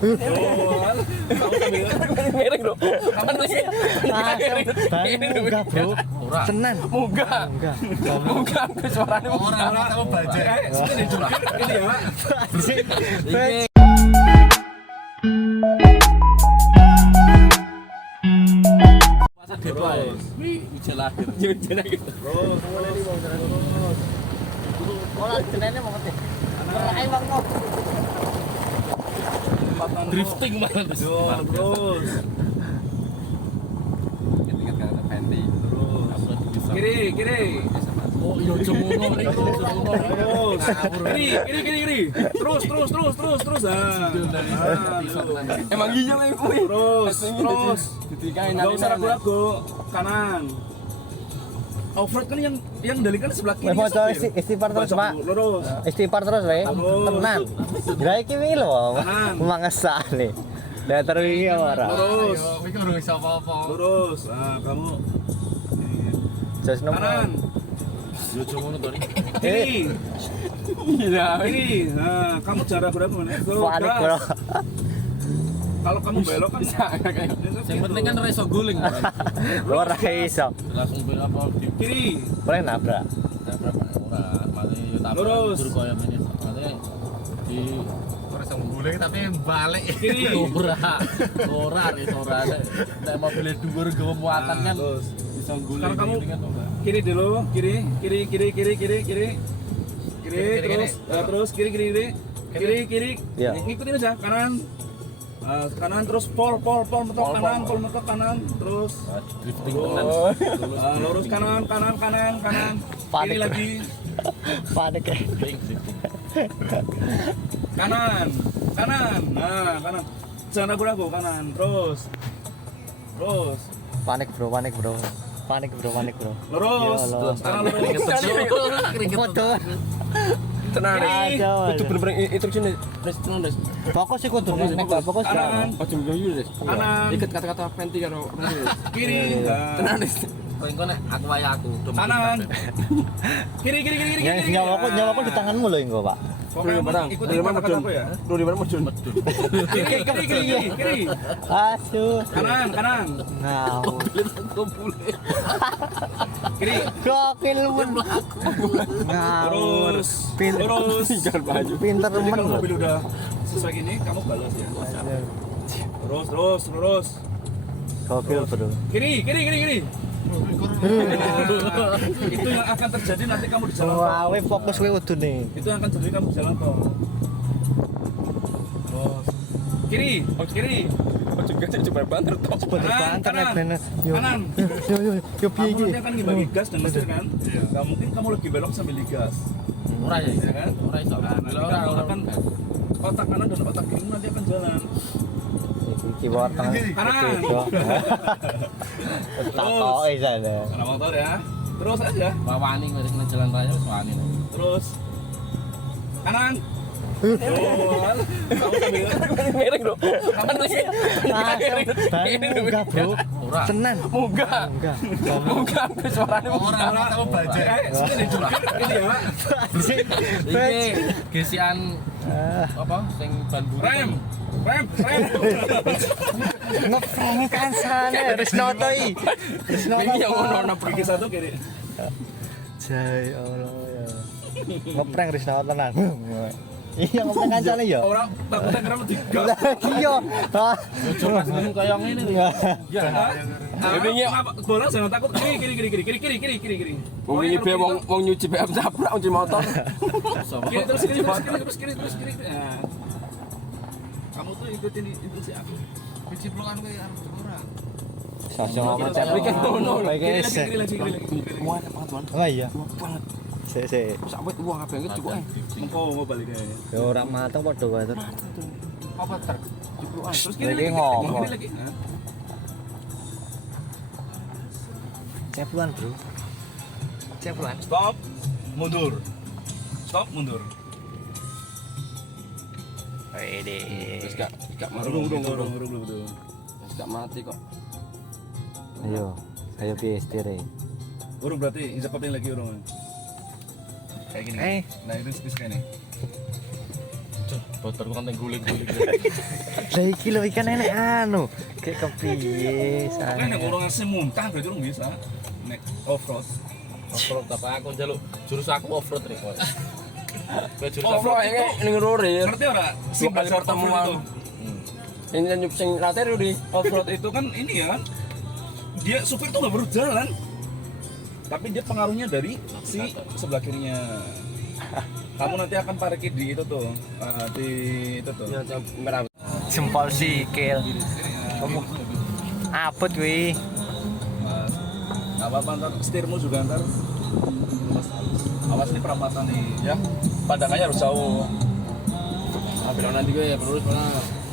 Kamu sambil miring lho. Kapan sih? Enggak, Bro. Tenan. Munggah. Munggah suarane Ora kamu bajak. Ini jungkir ini ya. Iki Masa depo ae. Wih, ijel akhir. Jenenge gitu. ora jenenge mau ngerti. Ora wong mau. Drifting malah terus. Ingat kata Fendi. Kiri. Oh, iya cemono iku. Terus. Kiri. Terus. Emang iya lah kuwi. Terus. Enggak usah ragu-ragu. Kanan. Offroad kan yang dalikan sebelah kiri. Mau coba istighfar terus, Pak. Lurus. Istighfar terus, we. Tenan. Lah iki wi lho. Mangesah nih. Lah terus iki ora. Lurus. Iki urung iso apa-apa. Lurus. Nah, kamu Jos nomor. kanan. Yo cemono to nih. Kiri. Iya, kiri. Nah, kamu cara berapa nih? Panik, Bro. Kalau kamu belok kan Yang penting kan ora iso guling. Ora iso. Langsung belok apa di kiri. Boleh nabrak. berapa ora mati yo tak Lurus. tur koyo ngene. Mate di ora iso guling tapi balik. Kiri. Ora nek mobil dhuwur gawa muatan kan Terus. iso guling. Sekarang kamu kan ora. kiri dulu, kiri, terus, terus kiri, Iya. ngikutin aja kanan, kanan terus pol mentok kanan, terus Drifting tenan. lurus kanan, kiri lagi, Panik ya. Drifting. kanan, nah kanan, jangan ragu-ragu kanan, terus, Panik bro. lurus, Ya Allah. sekarang lurus, Foto. tenang, Aduh. itu bener-bener instruksi nih, Des. Fokus sih kudu nek fokus. Kanan. Ojo mlayu Des. Kanan. Iket kata-kata Fenty karo Kiri, Tenan Des. Kowe engko nek aku wae aku. kanan, kiri, Nyawa di tanganmu loh Ingo, Pak. Pokoknya ikuti kata-kataku ya. Kiri, Aduh. kanan, Ngawur. kiri, Gokil pun. Ngawur. terus, Pinter. lurus. Pinter Jadi temen kalau loh. mobil udah sesuai gini, kamu balas ya. Terus. Gokil bro. Kiri. Itu yang akan terjadi nanti kamu di jalan tol. Wah, we fokus we udah nih. Itu yang akan terjadi kamu di jalan tol. Kiri. Coba banter toh. Bener banget nek bener. Kanan. Yo piye Kamu iki? nanti akan dibagi gas dan mesin kan? Nggak mungkin kamu lagi belok sambil digas, Ora ya. ya kan? Ora iso. Nah, nanti kamu akan otak kanan dan otak kiri nanti akan jalan. Iki war tengah. Kanan. Takoke sana. Karena motor ya. Terus aja. Wani wis nang jalan raya wis wani. Terus kanan. Kamu sambil miring lho. Kapan sih? Enggak, Bro. Ora. Tenan. Munggah. Enggak. Suaranya Ora kamu bajak. Ini jungkir ini ya. Iki gesian apa sing ban buri. Rem. Ngeprank kan sana. Risnoto i. Ini yang ono pergi satu kiri. Jai Allah ya. Ngeprank Risnoto tenan. Iya ngeprank kancane ya. Orang takutnya kira digas. Lah iya. Ah. Coba ngomong kaya ngene lho. Ya. Ini bola jangan takut kiri. Wong iki wong nyuci BM sabrak nyuci motor. Kiri terus kiri. Nah. Kamu tuh ikutin instruksi aku. Ciplokan kowe arep ora. Sosok ngomong chat Kiri iki. lagi. Muat banget. Oh iya. Banget. Sik. Sampai uang kabeh iki cukup ae. Mau balik aja. Ya ora mateng padha wae. Apa ter? Ciplukan. Terus Lagi ngomong. lagi. Nah. Cepluan, Bro. Cepluan. Stop. Mundur. Wede. Wis gak Urung. Wis gak mati kok. Ayo piye setire. Urung berarti injak lagi urung. Kayak gini. Nah itu kayak ini. Motorku kan guling-guling. Lah iki lho ikan enek anu. Kayak kepiye Kan nek saya. orang ngasih muntah berarti orang bisa nek off-road. Off-road apa aku njaluk jurus aku off-road rek kok. Kowe jurus Off-road off-road ini ning rorir. Ngerti ora? Dua Simbol kali pertemuan pertemuan. itu. Ini nyup sing later di. Off-road itu kan ini ya kan. Dia supir tuh nggak berjalan. Tapi dia pengaruhnya dari si sebelah kirinya. Kamu nanti akan parkir di itu tuh. Di itu tuh. Ya merah. Jempol sikil. Apet kuwi. Mas, nggak apa-apa ntar setirmu juga ntar. Awas nih perempatan nih ya. Pandangannya harus jauh. Ambil nanti gue ya lurus mana?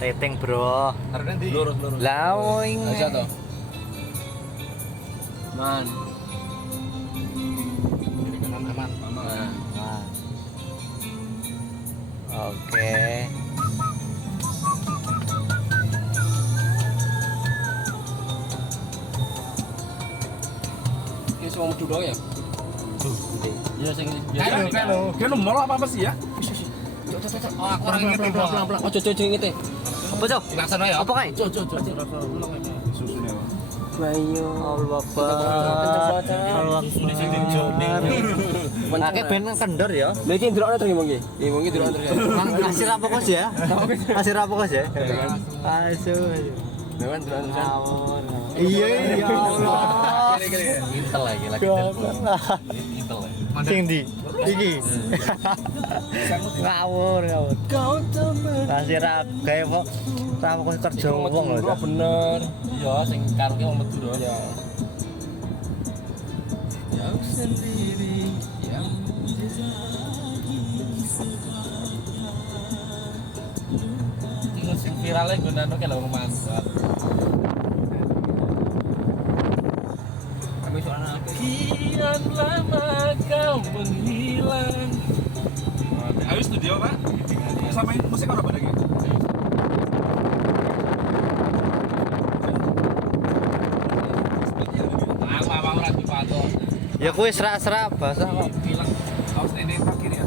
Rating, Bro. Arep nanti. Lurus lurus. Lah wing. Aja toh. Man. Kiri kanan aman. Aman. Nah. Oke. Ini semua mudu doang ya? Iya sing Kan mau apa sih ya? Oh, aku orang inget pelan-pelan. Oh coco ngite. Apa, Cok? Laksana ya. Apa kae? Susunya. Bayo. Allah Akbar. Allah Akbar. Akeh ben kendor ya. Lha iki ndelokne terus mongki. Iki mongki ndelokne terus. Mang hasil apa kos ya? Hasil apa kos ya? Asu. Memang ndelokne terus. Ngawur. Iya ya Allah. Intel lagi lagi telepon. Intel ya. Sing ndi? Iki. Ngawur, ngawur. Hasil gawe kok tamu kok kerja wong lho. Oh bener. Iya sing karo ki wong metu doang. Ya. Iki sing virale gunane ki lho mantap. Kami soalnya Kian lama kau menghilang. Ayo studio pak. Samain musik apa lagi? Apa ora dipatok. Ya kuwi serak-serak bahasa kok. Bilang harus ini parkir ya.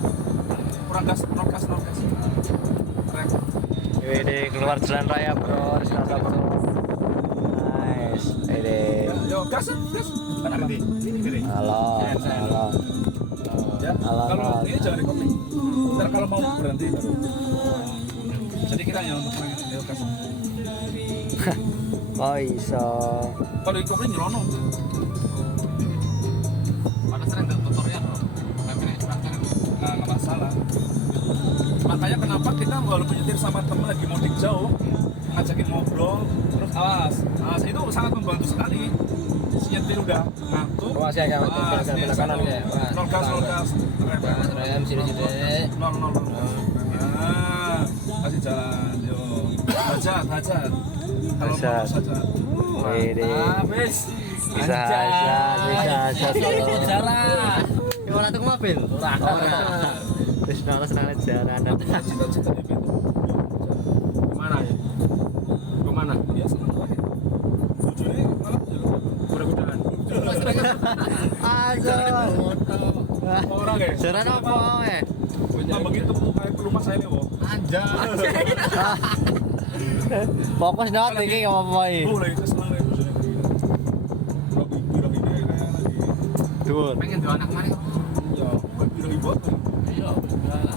Kurang gas, gas. Rem. Ini keluar jalan raya, Bro. Wisata, Bro. Nice. Ini. Yo gas. Kan ada. Halo. Halo. Ya. Halo. Kalau ini jangan di kopling. Ntar kalau mau berhenti baru. Jadi kita yang untuk yo gas. Oh iso. Kalau di kopling nyelono. Mana sering tutorial loh. Tapi Nah, nggak masalah. Makanya kenapa kita walaupun nyetir sama temen lagi mudik jauh, ngajakin ngobrol, terus awas, itu sangat membantu sekali. Si nyetir udah ngantuk, Awas ya, kayak awas, belah dia kanan satu. ya. Awas. Nol gas, Rem sini. nol. Nah, kasih jalan, yo, hajat. Kalau mau Hajat. hajat. Ini. Habis. Bisa hajat. Jarah. Ya ora tuku mobil. Ora. Wis senang jalan. Cita-cita di pintu. Mana ya? Kemana? Ya senang lah. Bojone malah Kuda-kudaan. Aja. orang ya. Jalan apa eh? Ngomong itu kayak pelumas saya nih, wo. Fokus dong iki apa iki? Boleh, itu senang ya bojone. Rabi kayak lagi. Dhuwur. Pengen dua anak mari. Ya, bilang ibu apa? Iya, enggak.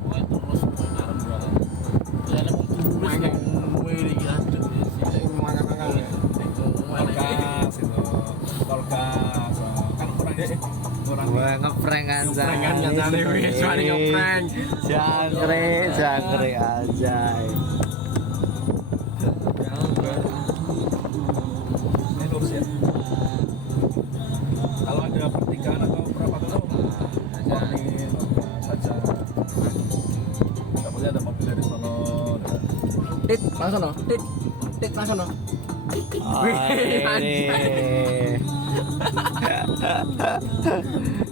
Pokoknya terus arep gua. Ya nek tulis kowe iki adem ya sih. Makan-makan ya. Tolkas itu. Tolkas. Kan kurang Gua ngeprank aja. Ngeprank nyatane wis, wani ngeprank. Jangkrik aja. ini lurus ya. Kalau ada pertigaan atau perapatan warning saja. Tidak boleh ada mobil dari sono. Tit, langsung no. Tit, langsung no. Ini.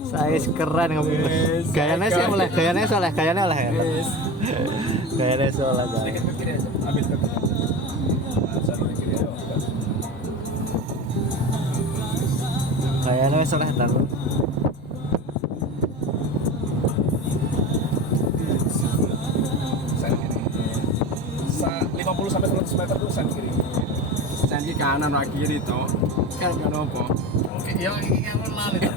Saya keren kamu. Gayanya sih oleh, gayanya soleh ya. Gayanya soleh. Sedikit ke kiri aja. Ambil ke kiri. Nah, ke kiri aja. Gayanya soleh dan 50 sampai 100 meter tuh sen kiri. Janji kanan wa kiri to. Kan kan apa? Oke, ya iki kan lali to.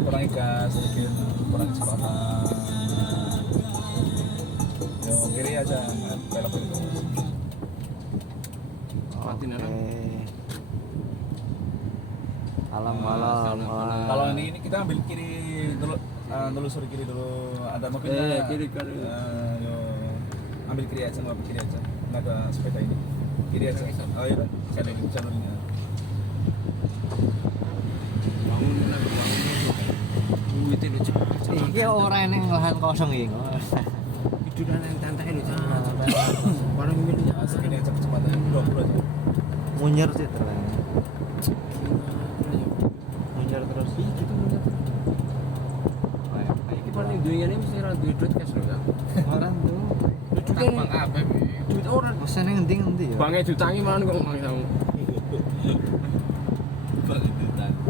Kurangi gas sedikit, kurangi kecepatan. Yo kiri aja, belok itu. Patin ana. Malam-malam. Kalau ini kita ambil kiri dulu, telusuri kiri dulu. Ada mobilnya. Kiri kan. Yo, ambil kiri aja, nggak kiri aja. Nggak ada sepeda ini. Kiri aja. Oh iya, saya ada jalurnya. Bangun mana bangun. Duit itu cepat. Iki ora eneng lahan kosong iki. Itu dan yang tantang ini cepat. Barang milihnya Segini aja kecepatannya 20 aja. Munyer sih terus. Munyer terus. Gitu mundur. Iki paling dunia ini mesti ra duit cash lho, Kak. Orang tuh. Lucu kan bang apa duit orang. Bosan ngendi ya. Bangnya ditangi malah kok mang kamu. Bang itu tadi.